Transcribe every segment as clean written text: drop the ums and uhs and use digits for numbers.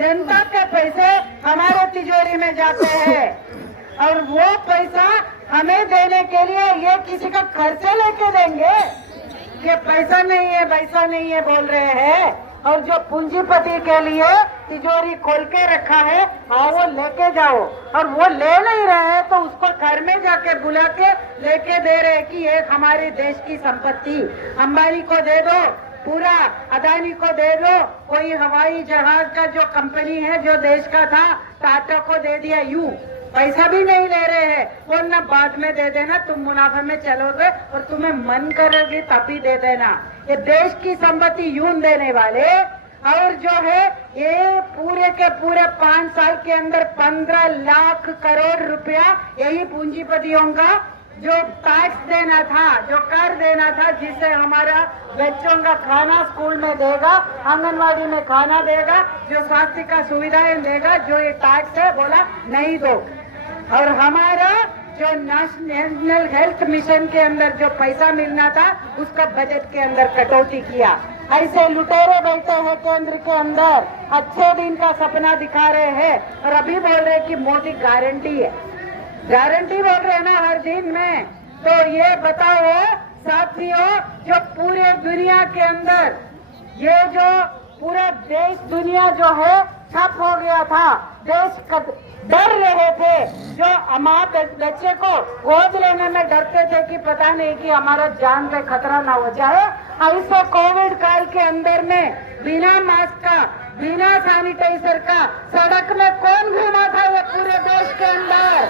जनता के पैसे हमारे तिजोरी में जाते हैं और वो पैसा हमें देने के लिए ये किसी का खर्चे लेके देंगे। ये पैसा नहीं है, पैसा नहीं है बोल रहे हैं। और जो पूंजीपति के लिए तिजोरी खोल के रखा है, हाँ वो लेके जाओ, और वो ले नहीं रहे हैं तो उसको घर में जाके बुला के लेके दे रहे हैं कि ये हमारे देश की संपत्ति, अंबानी को दे दो, पूरा अदानी को दे दो, कोई हवाई जहाज का जो कंपनी है जो देश का था टाटा को दे दिया। यूं पैसा भी नहीं ले रहे हैं, बोलना बाद में दे देना, तुम मुनाफे में चलोगे और तुम्हें मन करोगे तभी दे देना। ये देश की संपत्ति यूं देने वाले, और जो है ये पूरे के पूरे 5 साल के अंदर 15 लाख करोड़ रुपया यही पूंजीपतियों का जो टैक्स देना था, जो कर देना था, जिससे हमारा बच्चों का खाना स्कूल में देगा, आंगनवाड़ी में खाना देगा, जो स्वास्थ्य का सुविधाएं देगा, जो ये टैक्स है बोला नहीं दो। और हमारा जो नेशनल हेल्थ मिशन के अंदर जो पैसा मिलना था उसका बजट के अंदर कटौती किया। ऐसे लुटेरे बैठे हैं केंद्र के अंदर, अच्छे दिन का सपना दिखा रहे हैं और अभी बोल रहे कि मोदी गारंटी है, गारंटी बोल रहे हैं ना हर दिन में। तो ये बताओ साथियों, जो पूरे दुनिया के अंदर ये जो पूरा देश दुनिया जो है ठप हो गया था, देश डर रहे थे, जो हमारे बच्चे को गोद लेने में डरते थे कि पता नहीं कि हमारा जान पे खतरा ना हो जाए। ऐसे कोविड काल के अंदर में बिना मास्क का, बिना सैनिटाइजर का सड़क में कौन घूमा था ये पूरे देश के अंदर?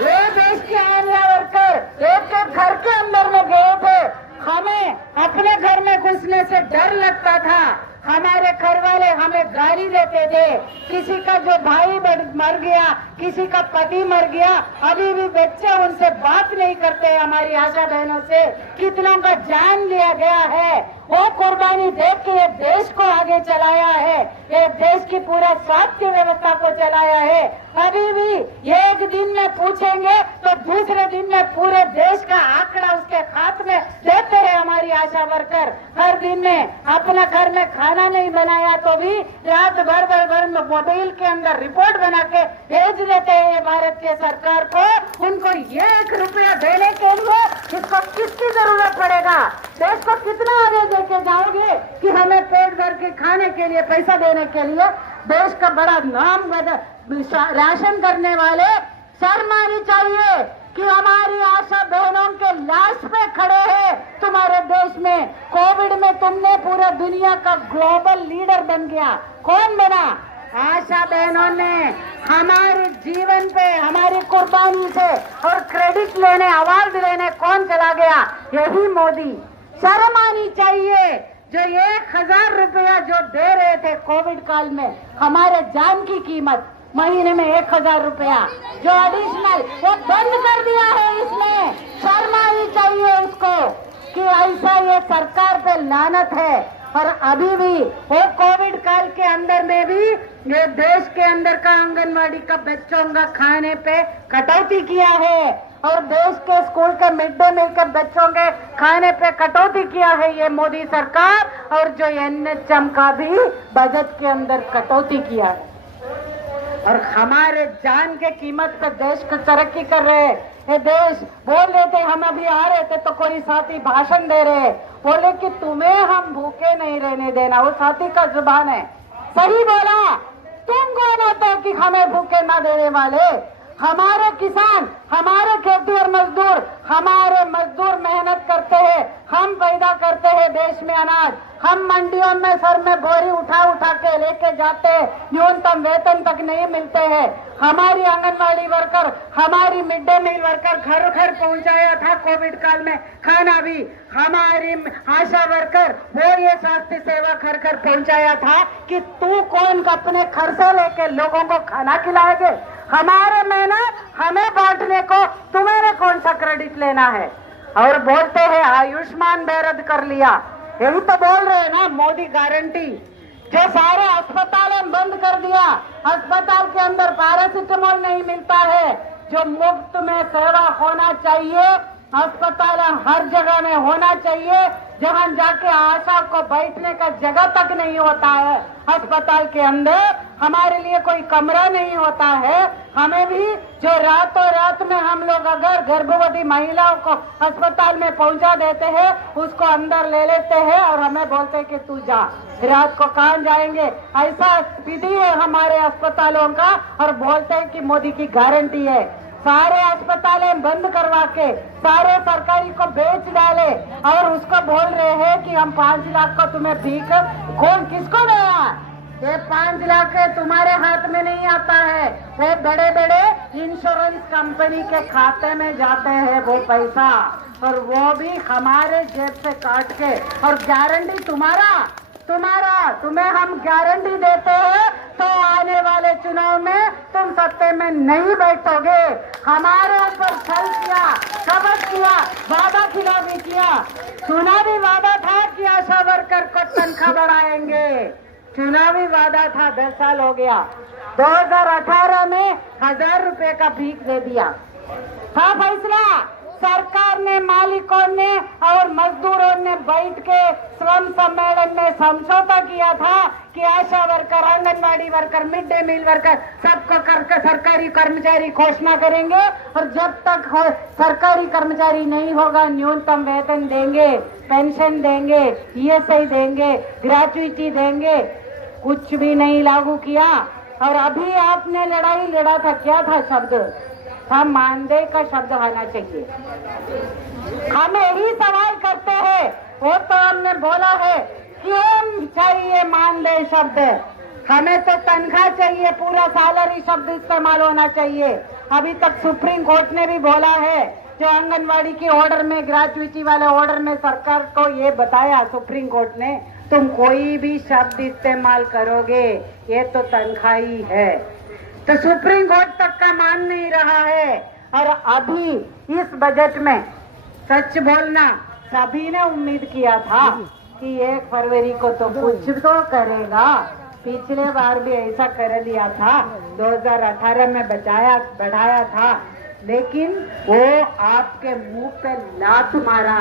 ये देश के आने वर्कर एक एक घर के अंदर में गए थे। हमें अपने घर में घुसने से डर लगता था, हमारे घर वाले हमें गाली देते थे, किसी का जो भाई मर गया, किसी का पति मर गया, अभी भी बच्चे उनसे बात नहीं करते। हमारी आशा बहनों से कितनों का जान लिया गया है, वो कुर्बानी देख के ये देश को आगे चलाया है, ये देश की पूरा स्वास्थ्य व्यवस्था को चलाया है। अभी भी एक दिन में पूछेंगे तो दूसरे दिन में पूरे देश का आंकड़ा उसके हाथ में देते हैं हमारी आशा वर्कर। हर दिन में अपना घर में खाना नहीं बनाया तो भी रात भर मोबाइल के अंदर रिपोर्ट बना के भेज देते हैं भारत के सरकार को। उनको 1 रुपया देने के लिए इसको किसकी जरूरत पड़ेगा? देश को कितना आगे लेके जाओगे कि हमें पेट भर के खाने के लिए पैसा देने के लिए? देश का बड़ा नाम राशन करने वाले शर्म आनी चाहिए कि हमारी आशा बहनों के लाश पे खड़े हैं तुम्हारे देश में। कोविड में तुमने पूरे दुनिया का ग्लोबल लीडर बन गया। कौन बना? आशा बहनों ने हमारे जीवन पे हमारी कुर्बानी से और क्रेडिट लेने, आवाज लेने कौन चला गया? यही मोदी। शर्म आनी चाहिए। जो 1000 रुपया जो दे रहे थे कोविड काल में, हमारे जान की कीमत महीने में 1000 रुपया जो एडिशनल वो बंद कर दिया है। इसमें शर्म आनी चाहिए उसको कि ऐसा ये सरकार पे लानत है। और अभी भी वो कोविड काल के अंदर में भी ये देश के अंदर का आंगनवाड़ी का बच्चों का खाने पे कटौती किया है और देश के स्कूल के मिड डे मील के बच्चों के खाने पे कटौती किया है ये मोदी सरकार। और जो NHM का भी बजट के अंदर कटौती किया है। और हमारे जान के कीमत पे देश को तरक्की कर रहे हैं। ये देश बोल रहे थे, हम अभी आ रहे थे तो कोई साथी भाषण दे रहे, बोले कि तुम्हें हम भूखे नहीं रहने देना। वो साथी का जुबान है, सही बोला। तुम कौन होते हो कि हमें भूखे ना देने वाले? हमारे किसान, हमारे खेती और मजदूर, हमारे मजदूर मेहनत करते हैं, हम पैदा करते हैं देश में अनाज, हम मंडियों में सर में बोरी उठा उठा के लेके जाते हैं, न्यूनतम वेतन तक नहीं मिलते हैं। हमारी आंगनवाड़ी वर्कर, हमारी मिड डे मील वर्कर घर घर पहुंचाया था कोविड काल में खाना भी। हमारी आशा वर्कर वो ये स्वास्थ्य सेवा घर घर पहुंचाया था कि तू कौन अपने खर्चे लेके लोगों को खाना खिलाएंगे? हमारे मेहनत हमें बांटने को तुम्हें कौन सा क्रेडिट लेना है? और बोलते हैं आयुष्मान भारत कर लिया, यही तो बोल रहे हैं ना मोदी गारंटी। जो सारे अस्पताल बंद कर दिया, अस्पताल के अंदर पैरासिटामोल नहीं मिलता है। जो मुफ्त में सेवा होना चाहिए, अस्पताल हर जगह में होना चाहिए। जहां जाके आशा को बैठने का जगह तक नहीं होता है अस्पताल के अंदर, हमारे लिए कोई कमरा नहीं होता है। हमें भी जो रातों रात में हम लोग अगर गर्भवती महिलाओं को अस्पताल में पहुंचा देते हैं, उसको अंदर ले लेते हैं और हमें बोलते हैं कि तू जा, रात को कहाँ जाएंगे। ऐसा स्थिति है हमारे अस्पतालों का और बोलते हैं कि मोदी की गारंटी है। सारे अस्पतालें बंद करवा के सारे सरकारी को बेच डाले और उसको बोल रहे हैं कि हम 5 लाख को तुम्हें भीख, कौन किसको देगा? ये 5 लाख तुम्हारे हाथ में नहीं आता है, ये बड़े बड़े इंश्योरेंस कंपनी के खाते में जाते हैं वो पैसा, और वो भी हमारे जेब से काट के। और गारंटी तुम्हें हम गारंटी देते हैं तो आने वाले चुनाव में तुम सत्ते में नहीं बैठोगे। हमारे ऊपर छल किया, कपट किया, वादा खिलाफी किया। चुनावी वादा था कि आशा वर्कर को तनख्वाह बढ़ाएंगे, चुनावी वादा था, 10 साल हो गया। 2018 में 1000 रुपए का भीख दे दिया था फैसला। सरकार ने, मालिकों ने और मजदूरों ने बैठ के श्रम सम्मेलन में समझौता किया था कि ASHA worker, anganwadi worker, mid day meal worker सबको करके सरकारी कर्मचारी घोषणा करेंगे, और जब तक सरकारी कर्मचारी नहीं होगा न्यूनतम वेतन देंगे, पेंशन देंगे, ESI देंगे, ग्रेजुइटी देंगे। कुछ भी नहीं लागू किया। और अभी आपने लड़ाई लड़ा था, क्या था शब्द? हम मानदेय का शब्द आना चाहिए। हम यही सवाल करते हैं, वो तो हमने बोला है क्यों चाहिए मानदेय शब्द? हमें तो तनख्वाह चाहिए, पूरा सैलरी शब्द इस्तेमाल होना चाहिए। अभी तक सुप्रीम कोर्ट ने भी बोला है, जो आंगनवाड़ी के ऑर्डर में, ग्रेजुइटी वाले ऑर्डर में सरकार को ये बताया सुप्रीम कोर्ट ने, तुम कोई भी शब्द इस्तेमाल करोगे ये तो तनख्वाह ही है। तो सुप्रीम कोर्ट तक का मान नहीं रहा है। और अभी इस बजट में सच बोलना, सभी ने उम्मीद किया था कि 1 फरवरी को तो कुछ तो करेगा। पिछले बार भी ऐसा कर दिया था, 2018 में बढ़ाया था, लेकिन वो आपके मुंह पे लात मारा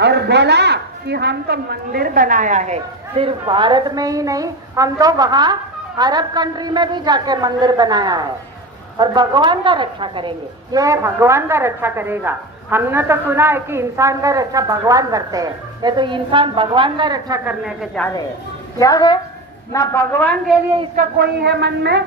और बोला कि हम तो मंदिर बनाया है। सिर्फ भारत में ही नहीं, हम तो वहाँ अरब कंट्री में भी जाके मंदिर बनाया है, और भगवान का रक्षा करेंगे। ये भगवान का रक्षा करेगा। हमने तो सुना है कि इंसान का रक्षा भगवान करते हैं, ये तो इंसान भगवान का रक्षा करने के जा रहे हैं। क्या है? ना भगवान के लिए इसका कोई है मन में,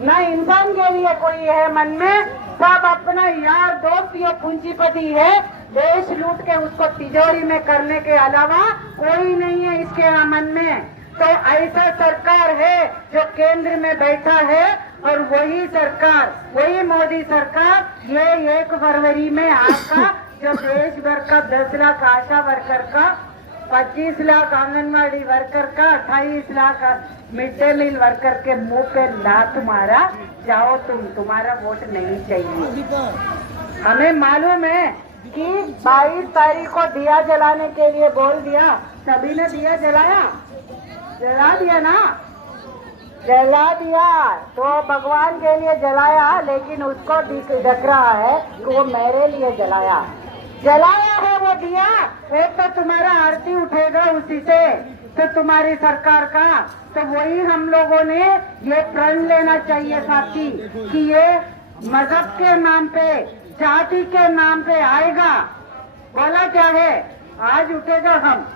ना इंसान के लिए कोई है मन में। सब अपना यार दोस्त या पूंजीपति है, देश लूट के उसको तिजोरी में करने के अलावा कोई नहीं है इसके मन में। तो ऐसा सरकार है जो केंद्र में बैठा है, और वही सरकार, वही मोदी सरकार, ये 1 फरवरी में आपका जो देश भर का 10 लाख आशा वर्कर का, 25 लाख आंगनबाड़ी वर्कर का, 28 lakh mid day meal worker के मुंह पे लात मारा। जाओ तुम्हारा वोट नहीं चाहिए। हमें मालूम है कि 22 तारीख को दिया जलाने के लिए बोल दिया, सभी ने दिया जला दिया ना, जला दिया तो भगवान के लिए जलाया, लेकिन उसको दिख रहा है कि वो मेरे लिए जलाया है वो दिया। एक तो तुम्हारा आरती उठेगा उसी से, तो तुम्हारी सरकार का, तो वही हम लोगों ने ये प्रण लेना चाहिए साथी कि ये मजहब के नाम पे, जाति के नाम पे आएगा। बोला क्या है? आज उठेगा हम